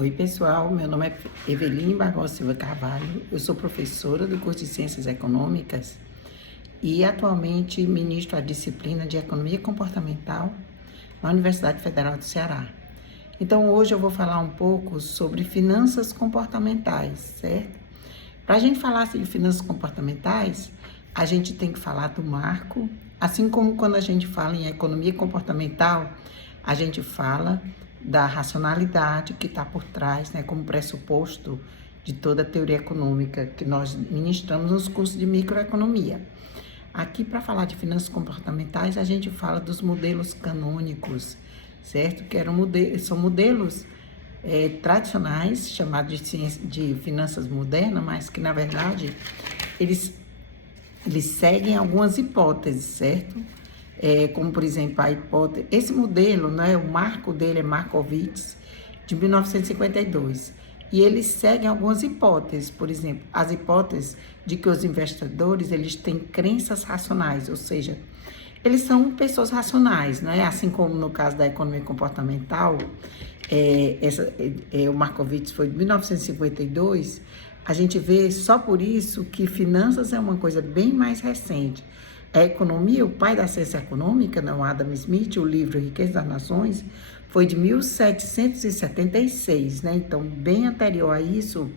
Oi, pessoal. Meu nome é Eveline Barbosa Silva Carvalho. Eu sou professora do curso de Ciências Econômicas e atualmente ministro a disciplina de Economia Comportamental na Universidade Federal do Ceará. Então, hoje eu vou falar um pouco sobre finanças comportamentais, certo? Para a gente falar de finanças comportamentais, a gente tem que falar do marco, assim como quando a gente fala em economia comportamental, a gente fala da racionalidade que está por trás, né, como pressuposto de toda a teoria econômica que nós ministramos nos cursos de microeconomia. Aqui, para falar de finanças comportamentais, a gente fala dos modelos canônicos, certo? Que são modelos tradicionais, chamados de finanças modernas, mas que, na verdade, eles seguem algumas hipóteses, certo? Como, por exemplo, a hipótese... Esse modelo, né, o marco dele é Markowitz, de 1952. E eles seguem algumas hipóteses, por exemplo, as hipóteses de que os investidores eles têm crenças racionais, ou seja, eles são pessoas racionais, né? Assim como no caso da economia comportamental, o Markowitz foi de 1952, a gente vê só por isso que finanças é uma coisa bem mais recente. A economia, o pai da ciência econômica, não, Adam Smith, o livro Riqueza das Nações, foi de 1776, né? Então, bem anterior a isso,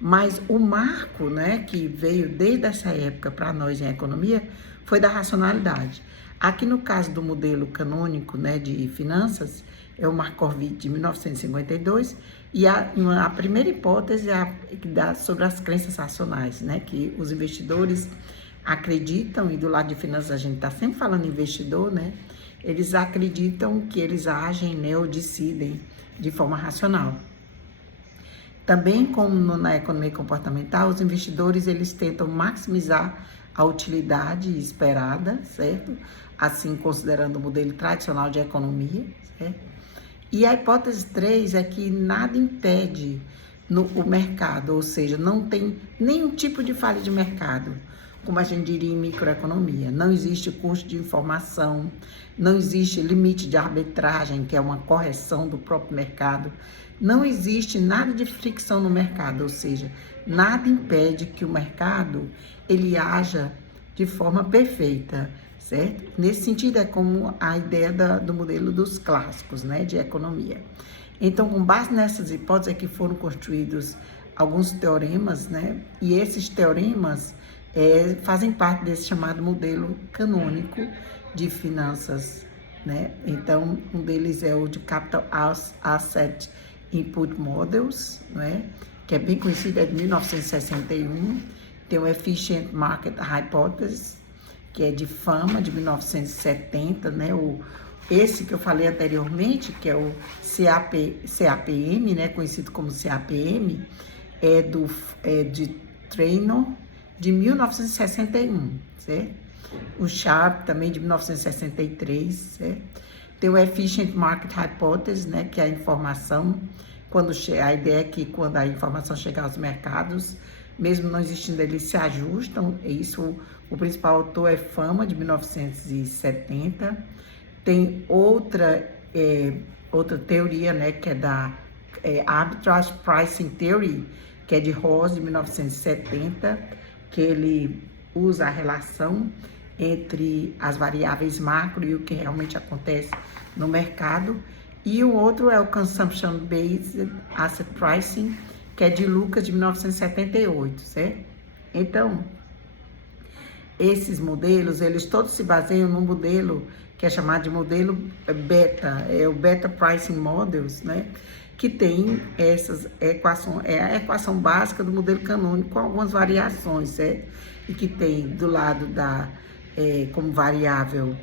mas o marco, né, que veio desde essa época para nós em economia, foi da racionalidade. Aqui no caso do modelo canônico, né, de finanças, é o Markowitz de 1952, e a primeira hipótese é sobre as crenças racionais, né, que os investidores acreditam, e do lado de finanças a gente está sempre falando investidor, né? Eles acreditam que eles agem, né, ou decidem de forma racional. Também, como na economia comportamental, os investidores eles tentam maximizar a utilidade esperada, certo? Assim, considerando o modelo tradicional de economia, certo? E a hipótese 3 é que nada impede o mercado, ou seja, não tem nenhum tipo de falha de mercado, como a gente diria em microeconomia. Não existe custo de informação, não existe limite de arbitragem, que é uma correção do próprio mercado, não existe nada de fricção no mercado, ou seja, nada impede que o mercado ele haja de forma perfeita, certo? Nesse sentido é como a ideia do modelo dos clássicos, né, de economia. Então, com base nessas hipóteses é que foram construídos alguns teoremas, né, e esses teoremas fazem parte desse chamado modelo canônico de finanças, né? Então, um deles é o de Capital Asset Input Models, né? Que é bem conhecido, é de 1961. Tem o Efficient Market Hypothesis, que é de Fama, de 1970, né? Esse que eu falei anteriormente, que é o CAPM, né? Conhecido como CAPM, de Traynor, de 1961, certo? O Sharpe também de 1963, certo? Tem o Efficient Market Hypothesis, né, que é a informação, a ideia é que quando a informação chegar aos mercados, mesmo não existindo, eles se ajustam. Isso, o principal autor é Fama, de 1970. Tem outra teoria, né, que é da Arbitrage Pricing Theory, que é de Ross, de 1970, que ele usa a relação entre as variáveis macro e o que realmente acontece no mercado. E o outro é o Consumption Based Asset Pricing, que é de Lucas, de 1978, certo? Então, esses modelos, eles todos se baseiam num modelo que é chamado de modelo beta, o Beta Pricing Models, né? Que tem essas equações, a equação básica do modelo canônico com algumas variações, certo? E que tem do lado como variável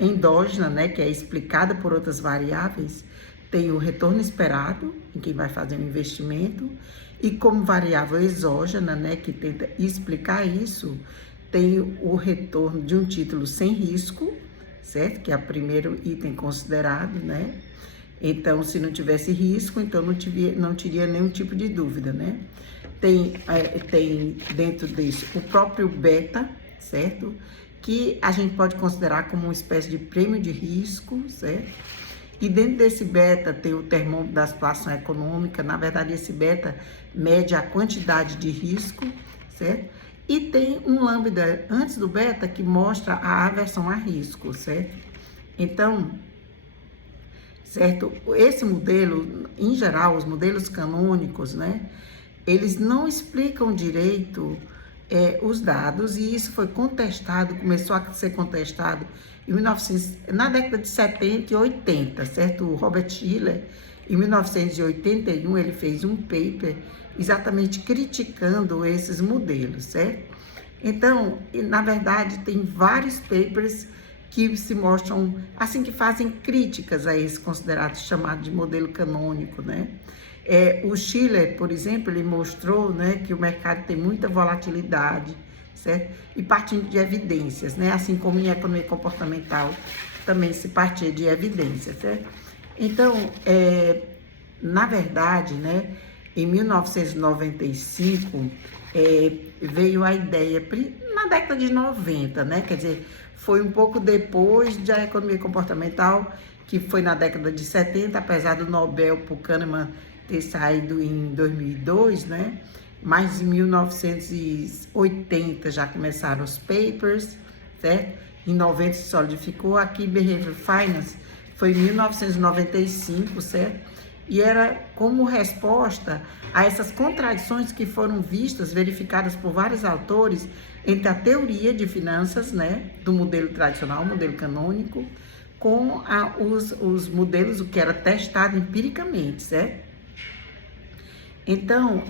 endógena, né? Que é explicada por outras variáveis, tem o retorno esperado em quem vai fazer um investimento, e como variável exógena, né? Que tenta explicar isso, tem o retorno de um título sem risco, certo? Que é o primeiro item considerado, né? Então, se não tivesse risco, então não teria nenhum tipo de dúvida, né? Tem dentro disso o próprio beta, certo? Que a gente pode considerar como uma espécie de prêmio de risco, certo? E dentro desse beta tem o termômetro da situação econômica. Na verdade, esse beta mede a quantidade de risco, certo? E tem um lambda antes do beta que mostra a aversão a risco, certo? Então, certo? Esse modelo, em geral, os modelos canônicos, né? Eles não explicam direito os dados, e isso foi contestado, começou a ser contestado em 1900, na década de 70 e 80, certo? O Robert Shiller, em 1981, ele fez um paper exatamente criticando esses modelos, certo? Então, na verdade, tem vários papers que se mostram, assim, que fazem críticas a esse considerado chamado de modelo canônico, né? O Shiller, por exemplo, ele mostrou, né, que o mercado tem muita volatilidade, certo? E partindo de evidências, né? Assim como em economia comportamental também se partia de evidências, certo? Então, na verdade, né, em 1995, veio a ideia, na década de 90, né? Quer dizer, foi um pouco depois da economia comportamental, que foi na década de 70, apesar do Nobel para o Kahneman ter saído em 2002, né? Mas em 1980 já começaram os papers, certo? Em 90 se solidificou. Aqui, Behavioral Finance foi em 1995, certo? E era como resposta a essas contradições que foram vistas, verificadas por vários autores, entre a teoria de finanças, né, do modelo tradicional, o modelo canônico, com os modelos, o que era testado empiricamente, certo? Então,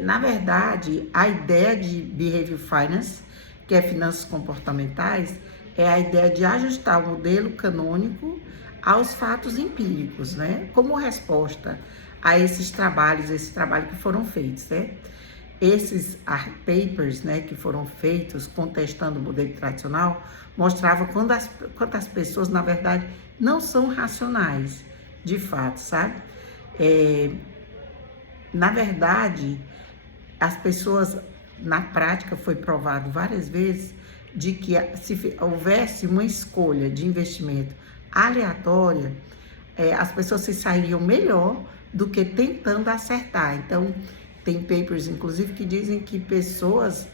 na verdade, a ideia de Behavioral Finance, que é finanças comportamentais, é a ideia de ajustar o modelo canônico aos fatos empíricos, né? Como resposta a esses trabalhos que foram feitos, né? Esses papers, né, que foram feitos contestando o modelo tradicional, mostravam quantas pessoas, na verdade, não são racionais, de fato, sabe? Na verdade, as pessoas, na prática, foi provado várias vezes de que se houvesse uma escolha de investimento aleatória, as pessoas se sairiam melhor do que tentando acertar. Então, tem papers, inclusive, que dizem que pessoas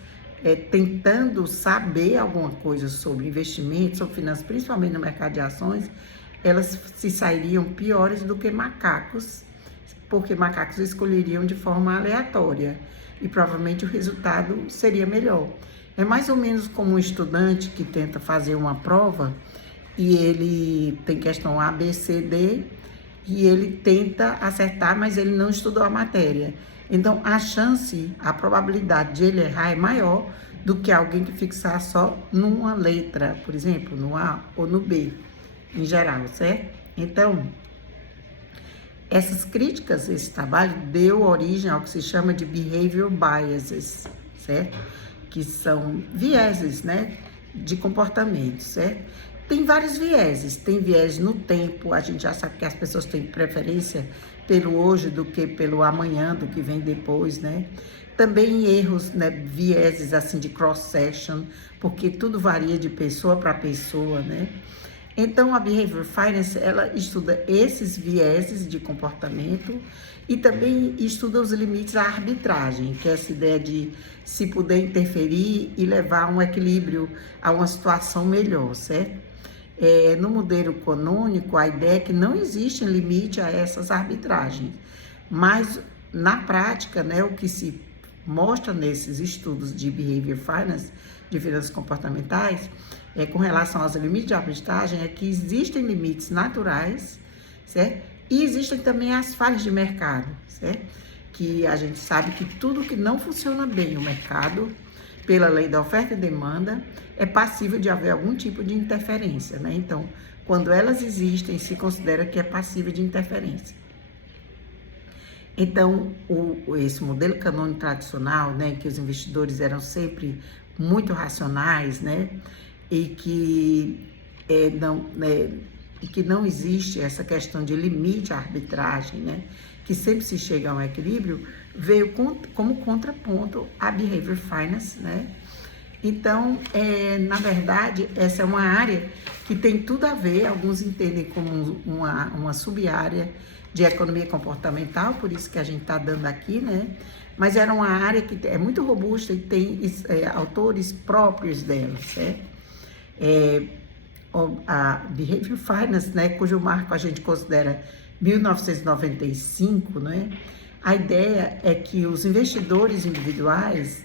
tentando saber alguma coisa sobre investimento, sobre finanças, principalmente no mercado de ações, elas se sairiam piores do que macacos, porque macacos escolheriam de forma aleatória e provavelmente o resultado seria melhor. É mais ou menos como um estudante que tenta fazer uma prova e ele tem questão A, B, C, D e ele tenta acertar, mas ele não estudou a matéria. Então, a probabilidade de ele errar é maior do que alguém que fixar só numa letra, por exemplo, no A ou no B, em geral, certo? Então, essas críticas, esse trabalho deu origem ao que se chama de behavior biases, certo? Que são vieses, né, de comportamento, certo? Tem vários vieses, tem viés no tempo, a gente já sabe que as pessoas têm preferência pelo hoje do que pelo amanhã, do que vem depois, né? Também erros, né, vieses assim de cross-section, porque tudo varia de pessoa para pessoa, né? Então, a Behavioral Finance, ela estuda esses vieses de comportamento e também estuda os limites à arbitragem, que é essa ideia de se poder interferir e levar a um equilíbrio, a uma situação melhor, certo? No modelo canônico, a ideia é que não existe limite a essas arbitragens, mas na prática, né, o que se mostra nesses estudos de Behavioral Finance, de finanças comportamentais, com relação aos limites de arbitragem, é que existem limites naturais, certo? E existem também as falhas de mercado, certo? Que a gente sabe que tudo que não funciona bem o mercado, pela lei da oferta e demanda, é passível de haver algum tipo de interferência, né? Então, quando elas existem, se considera que é passível de interferência. Então, esse modelo canônico tradicional, né, que os investidores eram sempre muito racionais, né, e que não existe essa questão de limite à arbitragem, né, que sempre se chega a um equilíbrio, veio como contraponto a Behavioral Finance, né, Então, na verdade, essa é uma área que tem tudo a ver, alguns entendem como uma sub-área de economia comportamental, por isso que a gente está dando aqui, né? Mas era uma área que é muito robusta e tem autores próprios dela, certo? A Behavior Finance, né, cujo marco a gente considera 1995, né? A ideia é que os investidores individuais,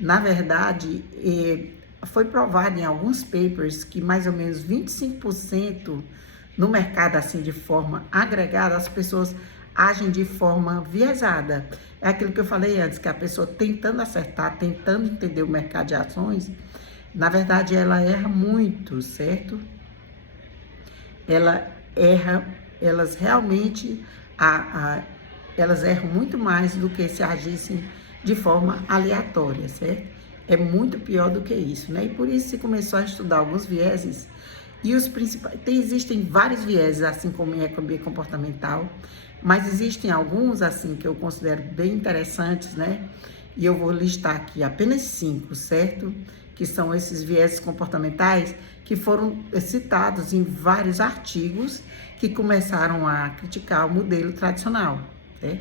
na verdade, foi provado em alguns papers que mais ou menos 25% no mercado, assim, de forma agregada, as pessoas agem de forma viesada. É aquilo que eu falei antes, que a pessoa tentando acertar, tentando entender o mercado de ações, na verdade, ela erra muito, certo? Elas realmente, elas erram muito mais do que se agissem de forma aleatória, certo? É muito pior do que isso, né? E por isso se começou a estudar alguns vieses, e os principais, existem vários vieses, assim como em economia comportamental, mas existem alguns, assim, que eu considero bem interessantes, né? E eu vou listar aqui apenas 5, certo? Que são esses vieses comportamentais que foram citados em vários artigos que começaram a criticar o modelo tradicional, né?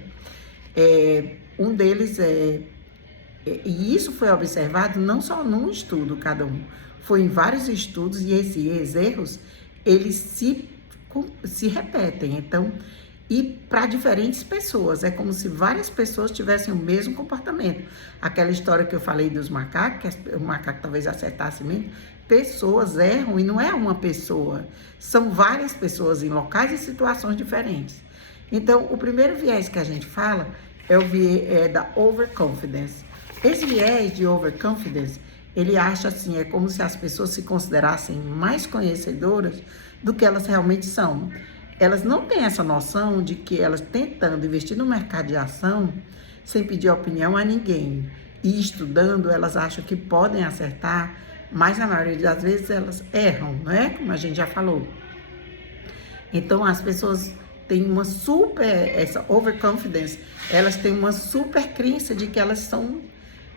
Um deles e isso foi observado não só num estudo, cada um, foi em vários estudos, e esses erros, eles se repetem, então, e para diferentes pessoas, é como se várias pessoas tivessem o mesmo comportamento. Aquela história que eu falei dos macacos, que o macaco talvez acertasse mesmo, pessoas erram e não é uma pessoa, são várias pessoas em locais e situações diferentes. Então, o primeiro viés que a gente fala é o viés da overconfidence. Esse viés de overconfidence, ele acha assim, é como se as pessoas se considerassem mais conhecedoras do que elas realmente são. Elas não têm essa noção de que elas tentando investir no mercado de ação, sem pedir opinião a ninguém, e estudando, elas acham que podem acertar, mas na maioria das vezes elas erram, não é? Como a gente já falou. Então, as pessoas têm essa overconfidence, elas têm uma super crença de que elas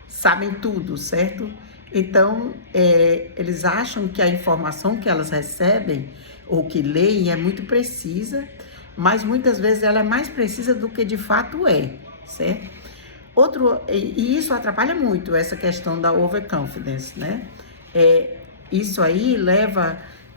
sabem tudo, certo? Então, eles acham que a informação que elas recebem ou que leem é muito precisa, mas muitas vezes ela é mais precisa do que de fato é, certo? E isso atrapalha muito, essa questão da overconfidence, né? Isso aí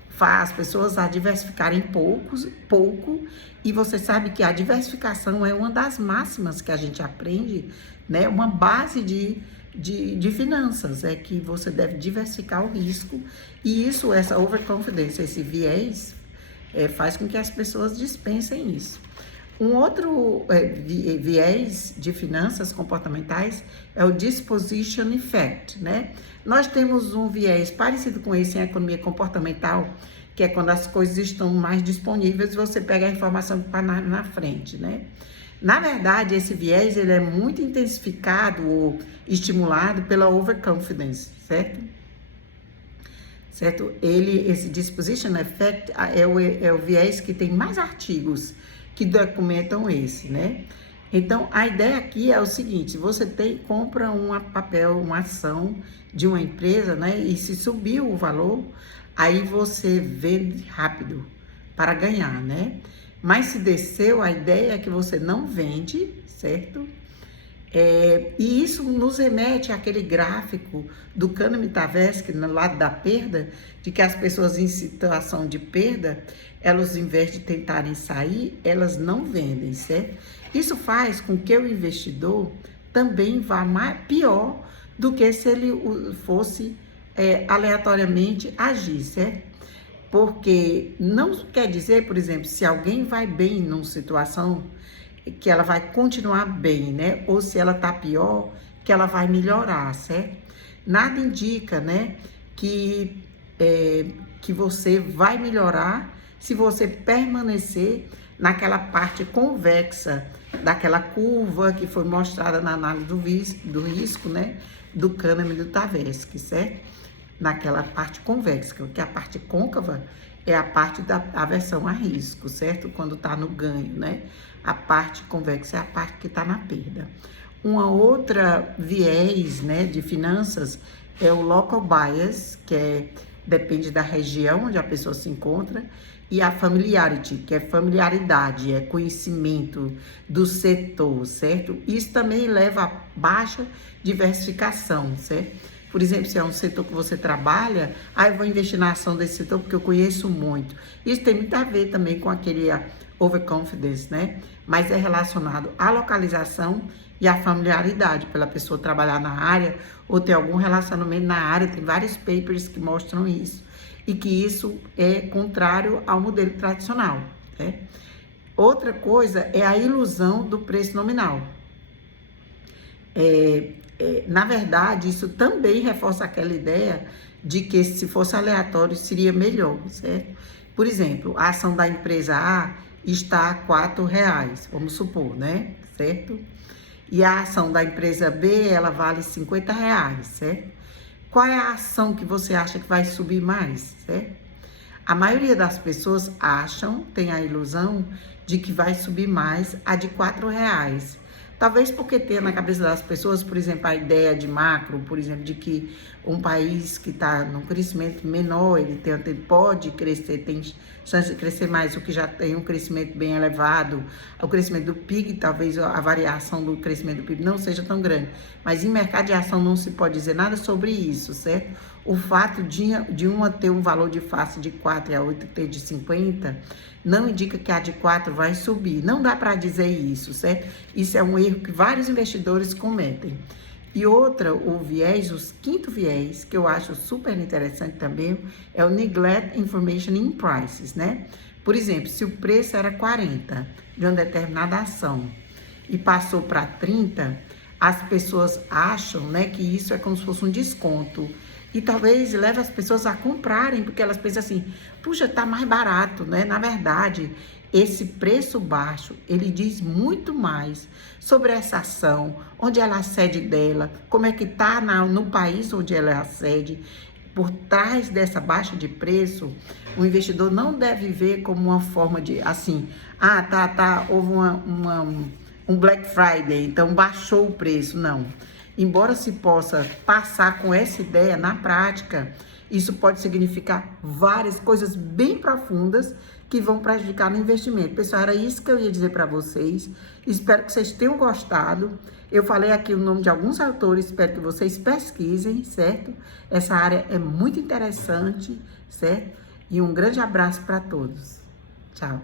faz as pessoas a diversificarem pouco, e você sabe que a diversificação é uma das máximas que a gente aprende, né? Uma base de finanças, é que você deve diversificar o risco, e essa overconfidence, esse viés, faz com que as pessoas dispensem isso. Um outro viés de finanças comportamentais é o disposition effect, né? Nós temos um viés parecido com esse em economia comportamental, que é quando as coisas estão mais disponíveis, você pega a informação que está na frente, né? Na verdade, esse viés ele é muito intensificado ou estimulado pela overconfidence, certo? Certo? Esse disposition effect é o viés que tem mais artigos que documentam esse, né? Então, a ideia aqui é o seguinte: você compra uma ação de uma empresa, né? E se subiu o valor, aí você vende rápido para ganhar, né? Mas se desceu, a ideia é que você não vende, certo? E isso nos remete àquele gráfico do Kahneman e Tversky, no lado da perda, de que as pessoas em situação de perda, elas, em vez de tentarem sair, elas não vendem, certo? Isso faz com que o investidor também vá pior do que se ele fosse aleatoriamente agir, certo? Porque não quer dizer, por exemplo, se alguém vai bem numa situação, que ela vai continuar bem, né? Ou se ela tá pior, que ela vai melhorar, certo? Nada indica, né, que você vai melhorar se você permanecer naquela parte convexa daquela curva que foi mostrada na análise do risco, né, do Kahneman e do Tversky, certo? Naquela parte convexa, que a parte côncava é a parte da aversão a risco, certo? Quando está no ganho, né? A parte convexa é a parte que está na perda. Uma outra viés, né, de finanças é o local bias, depende da região onde a pessoa se encontra, e a familiarity, que é familiaridade, é conhecimento do setor, certo? Isso também leva a baixa diversificação, certo? Por exemplo, se é um setor que você trabalha, eu vou investir na ação desse setor porque eu conheço muito. Isso tem muito a ver também com aquele overconfidence, né? Mas é relacionado à localização e à familiaridade, pela pessoa trabalhar na área ou ter algum relacionamento na área. Tem vários papers que mostram isso. E que isso é contrário ao modelo tradicional, né? Outra coisa é a ilusão do preço nominal. Na verdade, isso também reforça aquela ideia de que se fosse aleatório seria melhor, certo? Por exemplo, a ação da empresa A está a R$4, vamos supor, né? Certo? E a ação da empresa B, ela vale R$50, certo? Qual é a ação que você acha que vai subir mais, certo? A maioria das pessoas tem a ilusão de que vai subir mais a de R$4. Talvez porque tenha na cabeça das pessoas, por exemplo, a ideia de macro, por exemplo, de que um país que está num crescimento menor, ele pode crescer, tem chance de crescer mais, o que já tem um crescimento bem elevado. O crescimento do PIB, talvez a variação do crescimento do PIB não seja tão grande. Mas em mercado de ação não se pode dizer nada sobre isso, certo? O fato de uma ter um valor de face de 4 e a outra ter de 50, não indica que a de 4 vai subir. Não dá para dizer isso, certo? Isso é um erro que vários investidores cometem. E outra, o quinto viés, que eu acho super interessante também, é o Neglect Information in Prices, né? Por exemplo, se o preço era 40 de uma determinada ação e passou para 30, as pessoas acham, né, que isso é como se fosse um desconto. E talvez leve as pessoas a comprarem, porque elas pensam assim, puxa, tá mais barato, né? Na verdade, esse preço baixo, ele diz muito mais sobre essa ação, onde ela é a sede dela, como é que tá no país onde ela é a sede. Por trás dessa baixa de preço, o investidor não deve ver como uma forma de, assim, houve um Black Friday, então baixou o preço. Não. Embora se possa passar com essa ideia na prática, isso pode significar várias coisas bem profundas que vão prejudicar no investimento. Pessoal, era isso que eu ia dizer para vocês. Espero que vocês tenham gostado. Eu falei aqui o nome de alguns autores, espero que vocês pesquisem, certo? Essa área é muito interessante, certo? E um grande abraço para todos. Tchau.